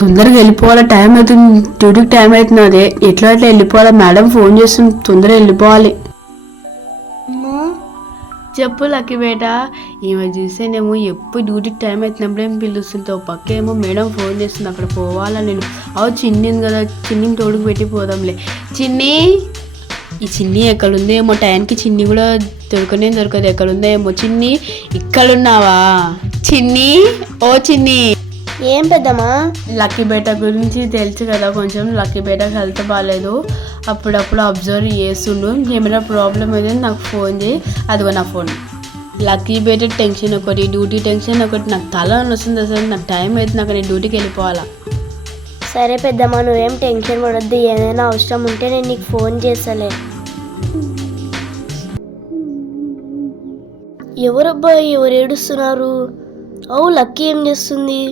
తొందరగా వెళ్ళిపోవాలా, టైం అవుతుంది, డ్యూటీకి టైం అవుతుంది. అదే ఎట్లా వెళ్ళిపోవాలా, మేడం ఫోన్ చేస్తుంది, తొందరగా వెళ్ళిపోవాలి. చెప్పు లక్కీ బేట. ఈమె చూసేనేమో ఎప్పుడు డ్యూటీకి టైం అవుతున్నప్పుడు ఏం పిలుస్తుంటే పక్క ఏమో మేడం ఫోన్ చేస్తుంది, అక్కడ పోవాలా నేను. చిన్నింది కదా, చిన్నిని తోడుకు పెట్టి పోదాంలే. చిన్ని, ఈ చిన్ని ఎక్కడుందో ఏమో, టైంకి చిన్ని కూడా దొరకదు, ఎక్కడుందో ఏమో. చిన్ని ఇక్కడున్నావా చిన్ని? ఓ చిన్ని. ఏం పెద్దమ్మా? లక్కీ బేట గురించి తెలుసు కదా కొంచెం. లక్కీ బేటకు హెల్త్ బాగాలేదు, అప్పుడప్పుడు అబ్జర్వ్ చేస్తుండు. ఏమైనా ప్రాబ్లం అయితే నాకు ఫోన్ చేయి. అదిగో నా ఫోన్. లక్కీ బేట టెన్షన్ ఒకటి, డ్యూటీ టెన్షన్ ఒకటి, నాకు తల వస్తుంది అసలు. నాకు టైం అయితే నాకు నేను డ్యూటీకి వెళ్ళిపోవాలా. సరే పెద్దమ్మా, నువ్వేం టెన్షన్ పడొద్దు. ఏదైనా అవసరం ఉంటే నేను నీకు ఫోన్ చేస్తాలే. ఎవరబ్బా ఎవరు ఏడుస్తున్నారు? లక్కీ ఏం చేస్తుంది?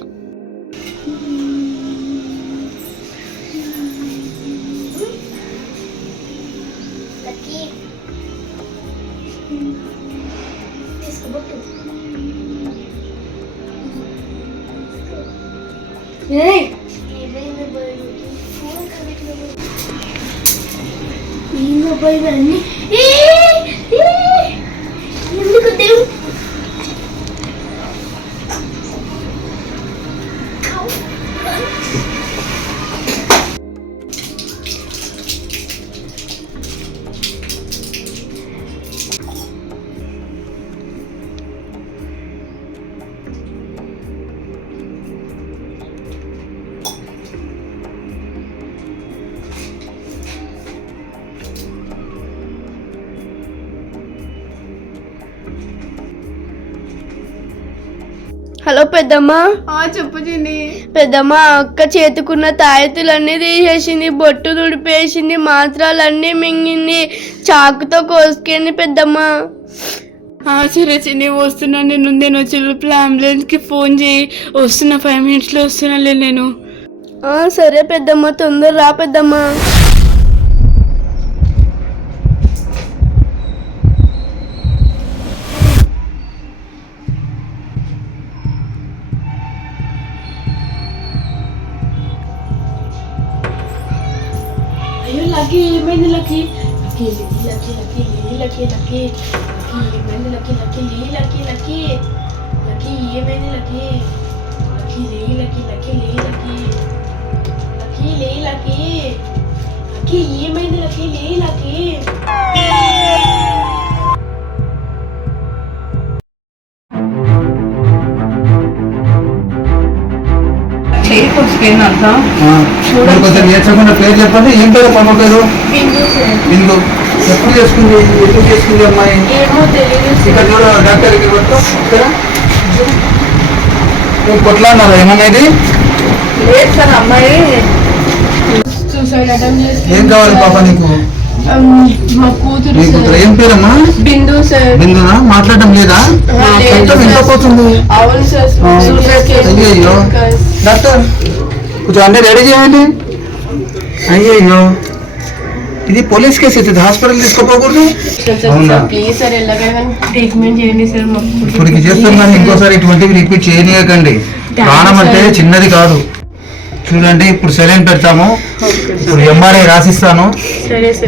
ఎందుకు హలో పెద్దమ్మా. చెప్పు చిన్ని. పెద్దమ్మా, అక్క చేతుకున్న తాయెత్తులన్నీ తీసేసింది, బొట్టు తుడిపేసింది, మాత్రాలన్నీ మింగింది, చాకుతో కోసుకెళ్ళి పెద్దమ్మా. సరే చిన్ని, వస్తున్నాను నేను వచ్చి అంబులెన్స్కి ఫోన్ చేయి. వస్తున్నా, 5 minutesలో వస్తున్నాలే నేను. సరే పెద్దమ్మా, తొందర రా పెద్దమ్మా. అయ్యో లక్కీ, ఏమైంది Lucky? Lucky Lucky Lucky Lucky Lucky ఏమైంది Lucky? Lucky Lucky Lucky Lucky ఏమైంది Lucky? Lucky Lucky Lucky Lucky Lucky Lucky Lucky ఏమైంది లక్కీ? లక్కీ నేర్చుకున్న పేరు చెప్పండి. ఏం పేరు పాప పేరు? బిందు. ఎప్పుడు చేసుకుంది, ఎప్పుడు చేసుకుంది అమ్మాయి? ఇక్కడ చూడ డాక్టర్కి నువ్వు కొట్లాడినారా ఏమనేది? లేదు సార్, అమ్మాయి సూసైడ్ అటెంప్ట్ చేసి. ఏం కావాలి పాప నీకు? మా కూతురు. నీ కూతురు ఏం పేరమ్మా? బిందు సార్. బిందునా? మాట్లాడటం లేదా? ఎంత పోతుంది? అవును సార్. అయ్యో డాక్టర్ కొంచెం అంటే రెడీ చేయండి. అయ్యో ఇది పోలీస్ కేసు అవుతుంది, హాస్పిటల్ తీసుకోపోకూడదు. ప్లీజ్ సార్, ఎలాగైనా ట్రీట్మెంట్ చేయండి సార్. ఇప్పటికి చేస్తాం కానీ ఇంకోసారి ఇటువంటివి రిపీట్ చేయనీయకండి. ప్రాణం అంటే చిన్నది కాదు. చూడండి, ఇప్పుడు సెలైన్ పెడతాము, ఇప్పుడు ఎంఆర్ఐ రాసిస్తాను,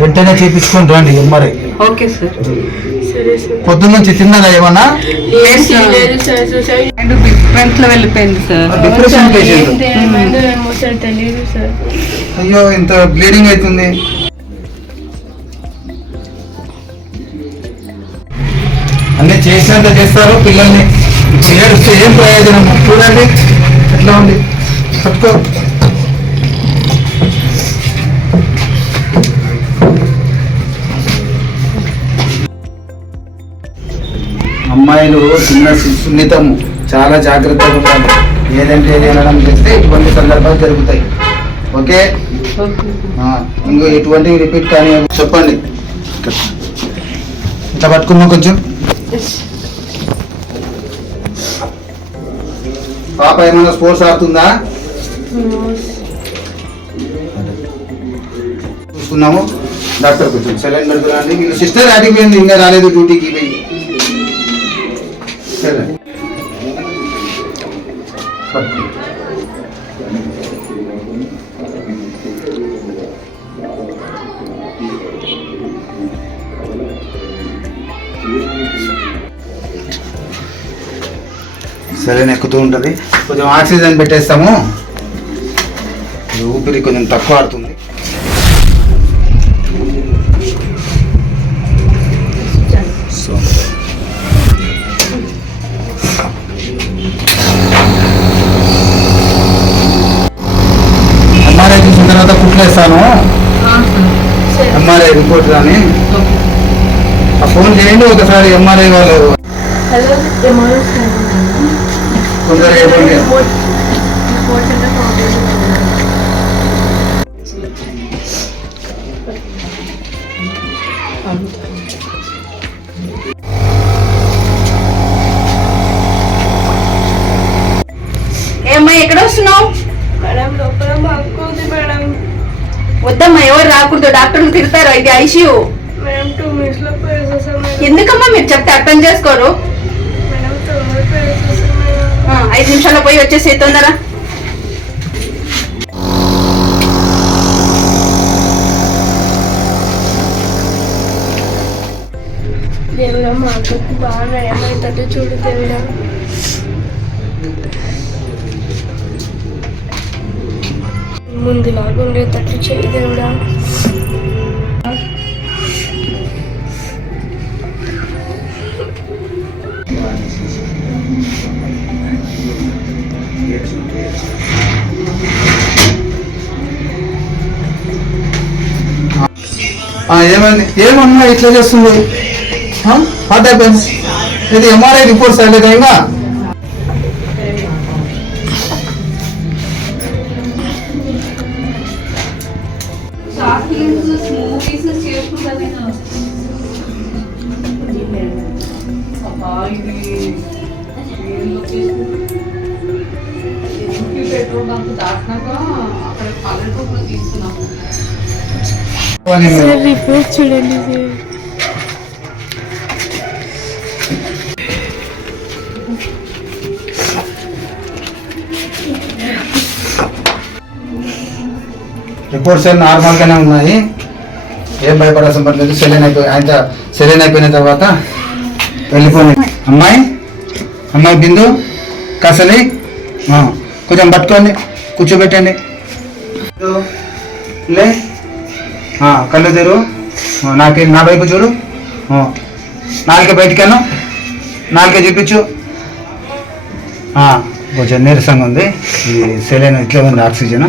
వెంటనే చేపించుకొని రండి ఎంఆర్ఐ. Okay sir. పొద్దున్న నుంచి తిన్నదా ఏమన్నా? డిఫరెంట్ లో వెళ్ళిపోయింది సార్. Depression patient. తెలియదు సార్. అయ్యో ఇంత బ్లీడింగ్ అవుతుంది. అన్నీ చేసినంత చేస్తారు పిల్లల్ని, ఏడుస్తే ఏం ప్రయోజనం? చూడండి ఎట్లా ఉంది. పట్టుకో. అమ్మాయిలు చిన్న సున్నితము, చాలా జాగ్రత్తగా ఉండాలి. ఏదంటే ఏది అనడం చేస్తే ఇటువంటి సందర్భాలు జరుగుతాయి. ఓకే, ఇంకో ఎటువంటి రిపీట్ కానీ చెప్పండి. ఇట్లా పట్టుకున్నా కొంచెం. పాప ఏమైనా స్పోర్ట్స్ ఆడుతుందా? చూసుకున్నాము. డాక్టర్ కొంచెం సెలైన్ పెడుతున్నాండి. వీళ్ళు సిస్టర్ అడిగిపోయింది, ఇంకా రాలేదు డ్యూటీకి. సరే సెలైన్ ఎక్కుతూ ఉంటుంది. కొంచెం ఆక్సిజన్ పెట్టేస్తాము. ఈ ఊపిరి కొంచెం తక్కువ ఆడుతుంది. ఎంఆర్ఐ చూసిన తర్వాత కుట్లేస్తాను. ఎంఆర్ఐ రిపోర్ట్ కానీ ఆ ఫోన్ చేయండి ఒకసారి. ఎంఆర్ఐ వాళ్ళు కొందరు చెప్పండి. ఏమ్మా ఎక్కడ వస్తున్నావు? మేడం లోపల బాగుంది మేడం. వద్దమ్మా, ఎవరు రాకూడదు, డాక్టర్లు తిడతారు. ఇది ఐసీయూ. మేడం 2 minutes లో పోయేసేసాం మేడం. ఎందుకమ్మా మీరు చెప్తే అర్థం చేసుకోరు? మేడం తొందరగా పోయేసేసాం మేడం. 5 నిమిషాల్లో పోయి వచ్చేసి తొందర. దేవుడా మా అక్కకు బాగా నయమైతే చూడు దేవుడా. ముందులాగా ఉండేటట్టు చేయి దేవుడా. ఏమైంది? ఏమన్నా ఇట్లా చేస్తుంది? హార్ట్ అయిపోయింది. ఇది ఎంఆర్ఐ రిపోర్ట్స్ అయ్యలేదు ఇంకా. రిపోర్ట్ చూడండి సార్. రిపోర్ట్స్ నార్మల్గానే ఉన్నాయి. ఏం భయపడాల్సిన పర్లేదు. సెలైన్ అయిపోయిన తర్వాత వెళ్ళిపోయి. అమ్మాయి బిందు కసలి కొంచెం పట్టుకోండి, కూర్చోబెట్టండి. లే కళ్ళు తెరు. నా వైపు చూడు. నాలుగే బయటికెళ్ళు. నాలుగే చూపించు. కొంచెం నీరసంగా ఉంది. ఈ సెలైన్ ఇట్లా ఉంది. ఆక్సిజన్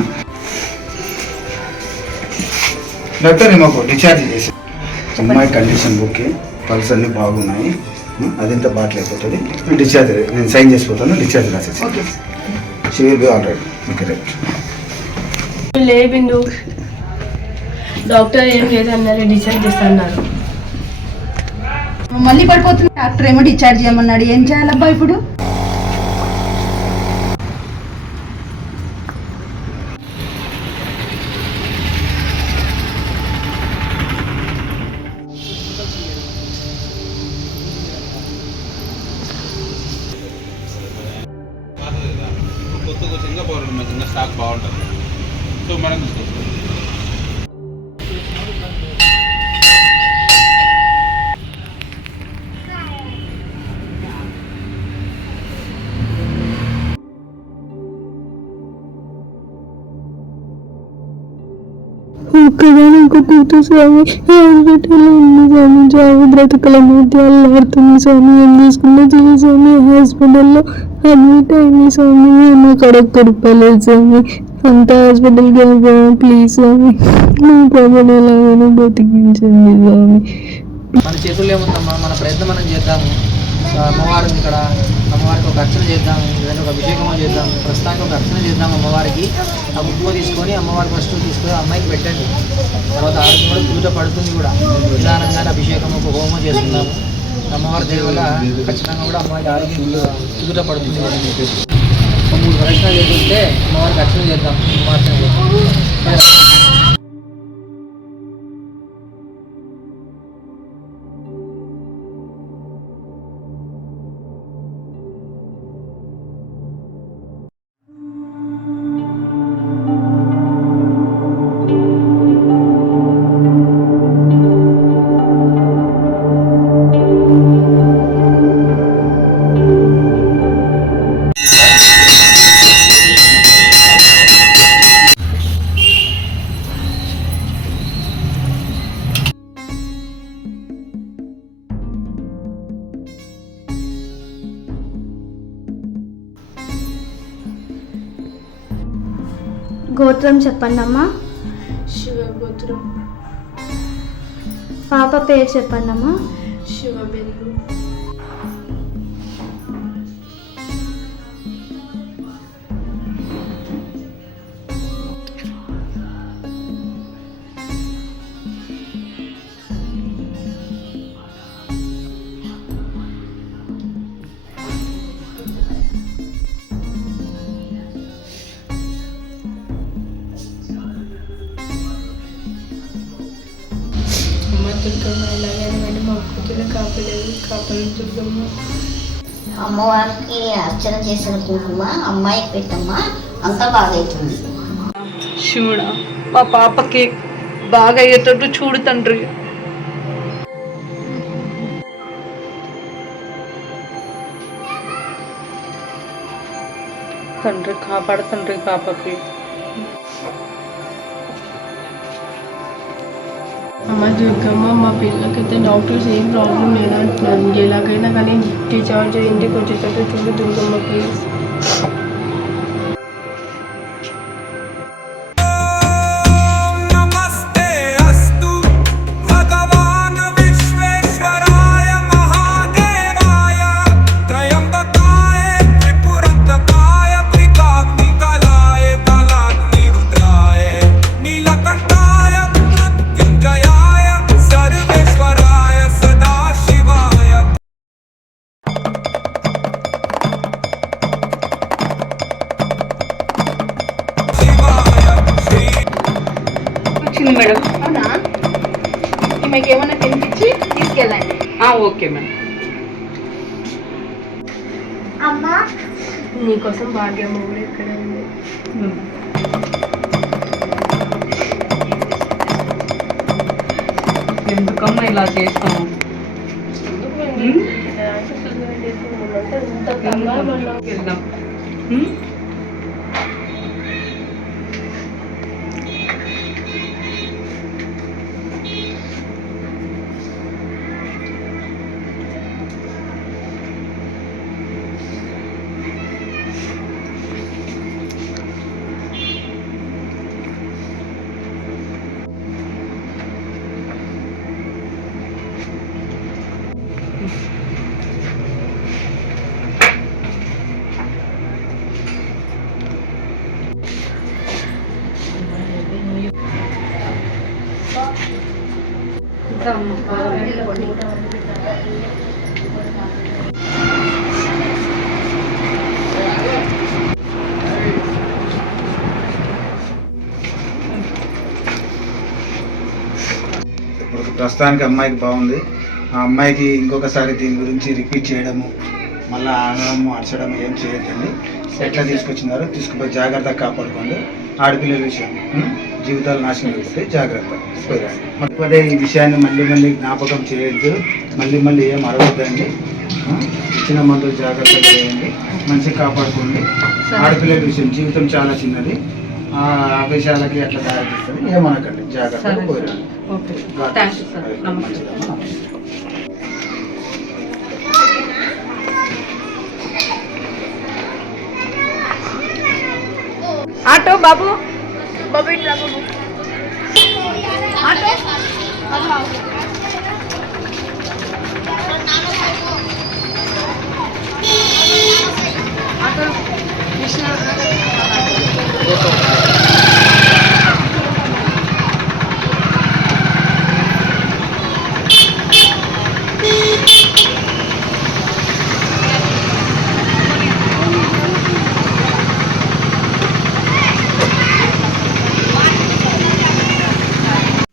డాక్టర్ మాకు డిశ్చార్జ్ చేసి. అమ్మాయి కండిషన్ ఓకే, పల్స్ అన్నీ బాగున్నాయి. అదింత బాటిల్ అయిపోతుంది. డిశ్చార్జ్ నేను సైన్ చేసిపోతాను. డిశ్చార్జ్ రాసేసి she will be all right. Okay right. లే బిందు, డాక్టర్ ఏం లేదన్నారు, డిశ్చార్జ్ చేస్తున్నారు. మళ్ళీ పడిపోతుంది. డాక్టర్ ఏమో డిశ్చార్జ్ చేయమన్నాడు. ఏం చేయాలబ్బా ఇప్పుడు? కొత్తగా సింగపూర్ చిన్న స్టాక్ బాగుంటుంది. సో మనం ఒక్కదాని ఇంకో కూతురు స్వామి హాస్పిటల్లో ఉంది స్వామి. జావు బ్రతకల మధ్య అల్లాడుతుంది స్వామి. ఏం తీసుకున్నా చేయ స్వామి. హాస్పిటల్లో అడ్మిట్ అయింది స్వామి. మాకు అక్కడ రూపాయలేదు స్వామి. అంత హాస్పిటల్కి వెళ్ళిపోయాం ప్లీజ్ స్వామి. మా పాపను ఎలాగైనా బ్రతికించండి స్వామి. మన చేతుల్లో ఏముందమ్మా, మన ప్రయత్నం మనం చేద్దాము. అమ్మవారు ఇక్కడ అమ్మవారికి ఒక అర్చన చేద్దాము, లేదంటే ఒక అభిషేకం చేద్దాము. ప్రస్తుతానికి ఒక అర్చన చేద్దాం అమ్మవారికి. ఆ ముగ్గు తీసుకొని అమ్మవారి ఫస్ట్ తీసుకొని అమ్మాయికి పెట్టండి. తర్వాత ఆరోగ్యం కూడా పూజ పడుతుంది కూడా. నిదానంగానే అభిషేకం ఒక హోమం చేసుకుందాము. అమ్మవారి దయ వల్ల ఖచ్చితంగా కూడా అమ్మవారికి ఆరోగ్యం కుదుట పడుతుంది. ఒక 3 ప్రదక్షిణాలు చేస్తుంటే అమ్మవారికి అర్చన చేద్దాం. అర్చన చేద్దాం. గోత్రం చెప్పండి అమ్మా. శివగోత్రం. పాప పేరు చెప్పండి అమ్మా. శివబిందు. అమ్మ దుర్గమ్మ ఎలాగైనా కానీ మా కూతురు కాపలేదు, కాపాడు దుర్గమ్మ. అమ్మవారికి అర్చన చేసిన కుంకుమ అమ్మాయికి పెట్టమ్మా, అంతా బాగవుతుంది. శివుడా, మా పాపకి బాగా అయ్యేటట్టు చూడు తండ్రి. తండ్రి కాపాడు తండ్రి పాపకి. అమ్మ దుర్గమ్మ, మా పిల్లకైతే డాక్టర్స్ ఏం ప్రాబ్లం లేదంటున్నారు. ఎలాగైనా కానీ డిశ్చార్జ్ ఇంటికి వచ్చేటట్టు చూడు దుర్గమ్మ ప్లీజ్. వచ్చింది మేడం. అవునా, మీకు ఏమైనా తినిపించి తీసుకెళ్ళండి. Okay madam. అమ్మా నీకోసం భాగ్యమ్మ కూడా ఇక్కడ ఉంది. ఎందుకమ్మా ఇలా చేస్తాము? వెళ్దాం. ఇప్పుడు ప్రస్తుతానికి అమ్మాయికి బాగుంది. ఆ అమ్మాయికి ఇంకొకసారి దీని గురించి రిపీట్ చేయడము, మళ్ళీ ఆడడము అరచడము ఏం చేయొద్దండి. ఎట్లా తీసుకొచ్చినారో తీసుకుపోయి జాగ్రత్తగా కాపాడుకోండి. ఆడపిల్లల విషయం జీవితాలు నాశనం అయిపోతే జాగ్రత్త. పదే ఈ విషయాన్ని మళ్ళీ మళ్ళీ జ్ఞాపకం చేయొద్దు. మళ్ళీ ఏం అడగద్దండి. ఇచ్చిన మందులు జాగ్రత్తగా చేయండి, మంచిగా కాపాడుకోండి. ఆడపిల్లల విషయం జీవితం చాలా చిన్నది. ఆ విషయాలకి ఎట్లా తయారు చేస్తుంది ఏమనకండి, జాగ్రత్తగా పోయిరండి. మంచిదమ్మా. ఆటో బాబు, బాబు ఇట్లా బాబు. ఆటో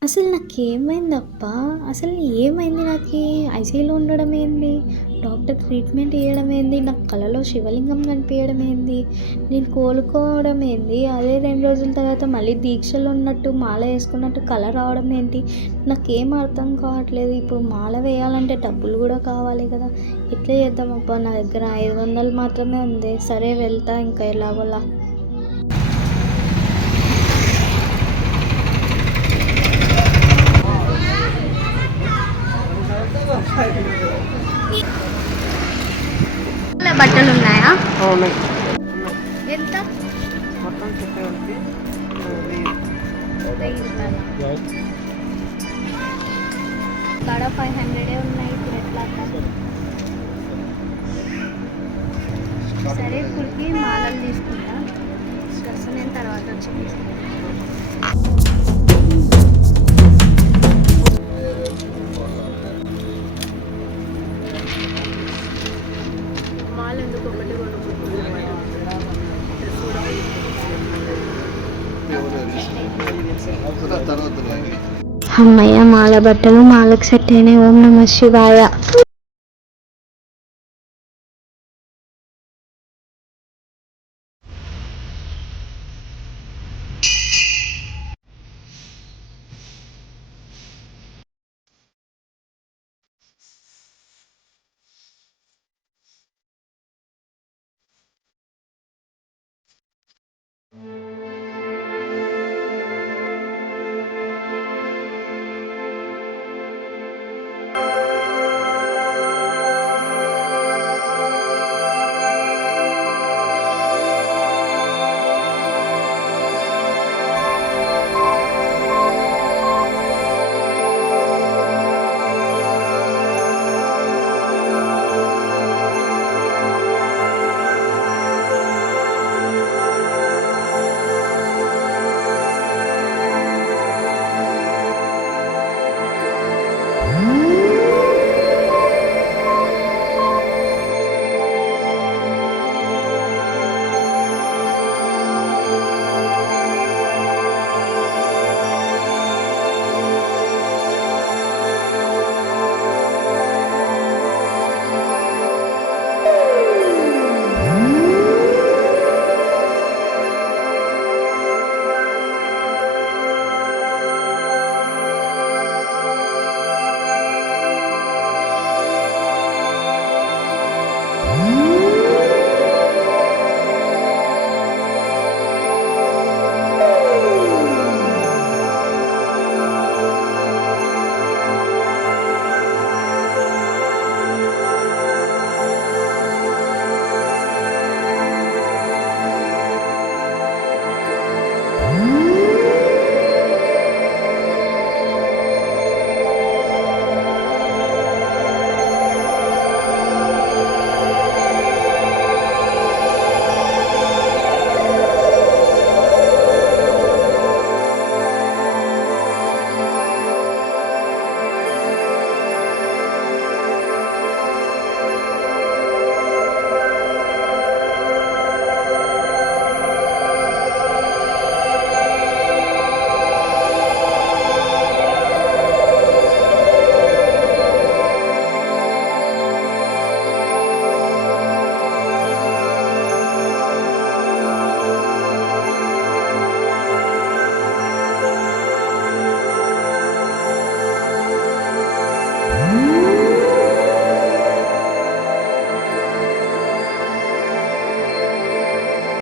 అసలు నాకేమైందప్ప, అసలు ఏమైంది? నాకు ఐసీయూలో ఉండడం ఏంది, డాక్టర్ ట్రీట్మెంట్ ఇవ్వడం ఏంది, నాకు కళలో శివలింగం కనిపించడం ఏంది, నేను కోలుకోవడం ఏంది, అదే 2 రోజుల తర్వాత మళ్ళీ దీక్షలు ఉన్నట్టు మాల వేసుకున్నట్టు కళ రావడం ఏంటి, నాకేం అర్థం కావట్లేదు. ఇప్పుడు మాల వేయాలంటే డబ్బులు కూడా కావాలి కదా, ఎట్లా చేద్దామప్ప? నా దగ్గర 500 మాత్రమే ఉంది. సరే వెళ్తా ఇంకా ఎలాగోలా. బట్టలు ఉన్నాయా? అవును. ఎంత? మొత్తం చెప్పేవాళ్ళకి అయిపోతాయి ఇంట్లో కాడ 500 ఉన్నాయి ఇప్పుడు ఎట్లా సరే ఇప్పటికి మాలలు తీసుకుంటా డ్రెస్ నేను తర్వాత వచ్చి తీసుకుంటా మాల్ ఎందుకు ఒకటి అమ్మయ్య మాల బట్టలు మాలకు సెట్ అయినాయి. ఓం నమ శివాయ.